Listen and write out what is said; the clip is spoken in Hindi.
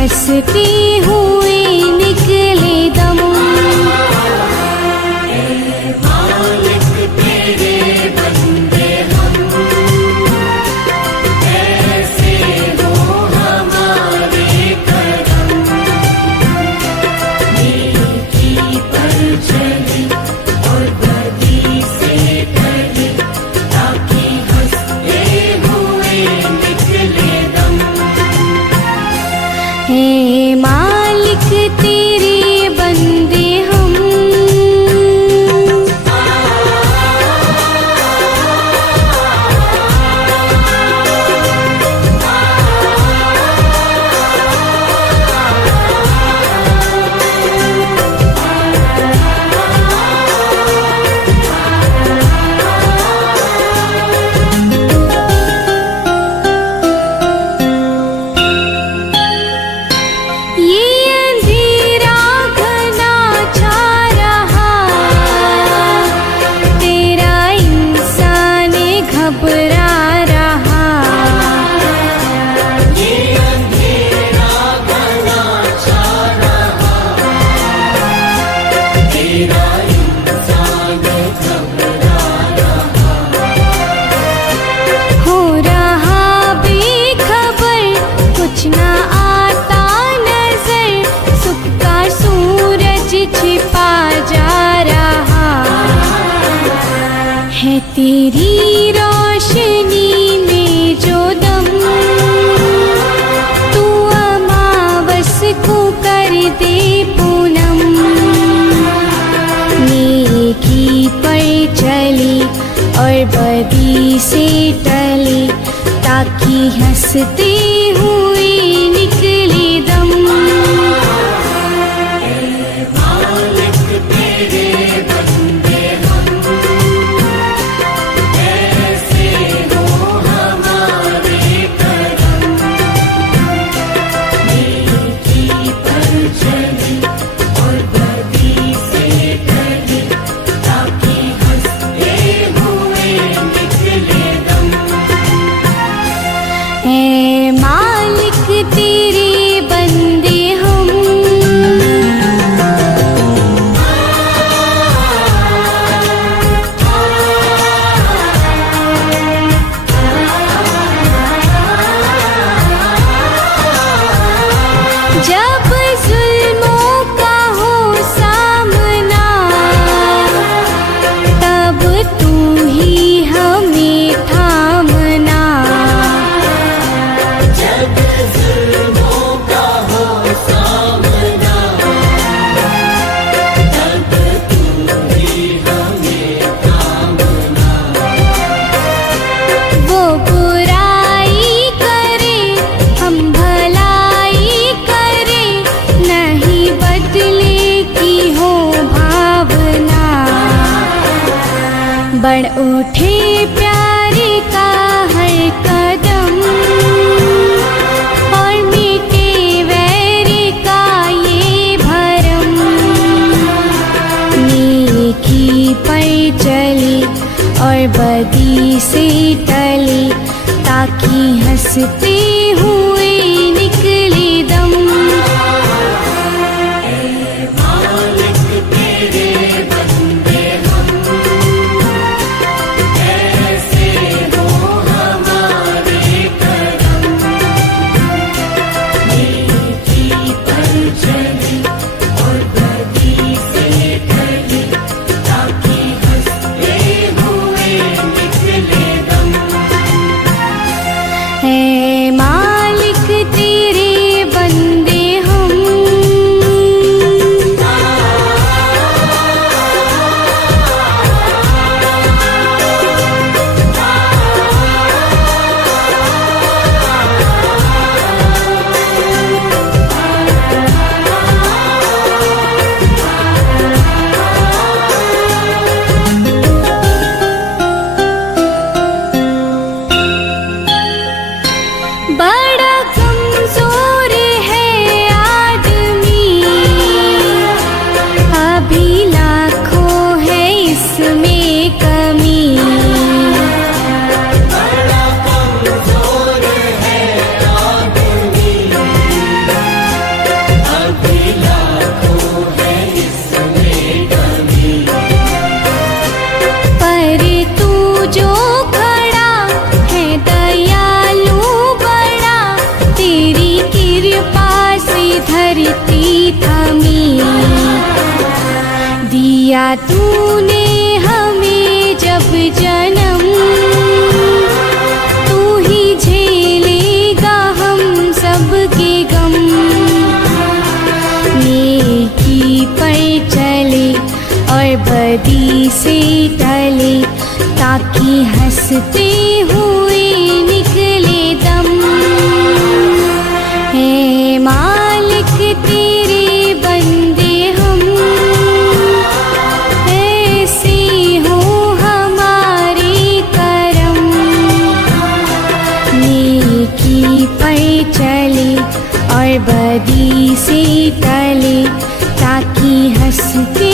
हंसते हुए निकले दम। मालिक तेरे बंदे हम, ऐसे हो हमारे करम। नेकी पर चले और बदी से टले, ताकि हंसते हुए निकले दम। हे मालिक तेरे बंदे हम, ये अंधेरा घना छा रहा, तेरा इंसान घबरा रहा। ये अंधेरा घना छा रहा, तेरा इंसान घबरा रहा। हो रहा बेखबर, कुछ ना आता नजर, सुख का सूरज छिपा जा रहा है। तेरी रोशनी में जो दम, तू अमावस को कर दे पूनम। नेकी पर चली और बदी से टली, ताकि हंसते हुए निकले दम। मालिक तेरे बंदे हम, ऐसे हो हमारे करम। नेकी पर चले और बदी से टले, ताकि हंसते हुए निकले दम। है मालिक तेरे बंदे हम। जब जुल्मों का हो सामना, तब तू ही हमें थामना। जब जुल्मों का हो सामना, तब तू ही हमें थामना। वो बुराई करे हम भलाई करे, नहीं बदले की हो भावना। बढ़ उठे प्यारे का हर कदम, और मीटे वैर का ये भरम। नेकी पर चली और बदी से टली, ताकि हंसते हुए निकले दम। मालिक तेरे बंदे हम, ऐसे हो हमारे करम। नेकी पर चले और बदी से टले, ताकि हंसते हुए निकले दम। है मालिक तेरे बंदे हम। दिया तूने हमें जब जन्म, तू ही झेलेगा हम सबके गम। नेकी पर चले और बदी से टले, ताकि हंसते हुए निकले दम। है मालिक तेरे बंदे हम, ऐसे हो हमारे करम। नेकी पर चले और बदी से टले, ताकि हंसते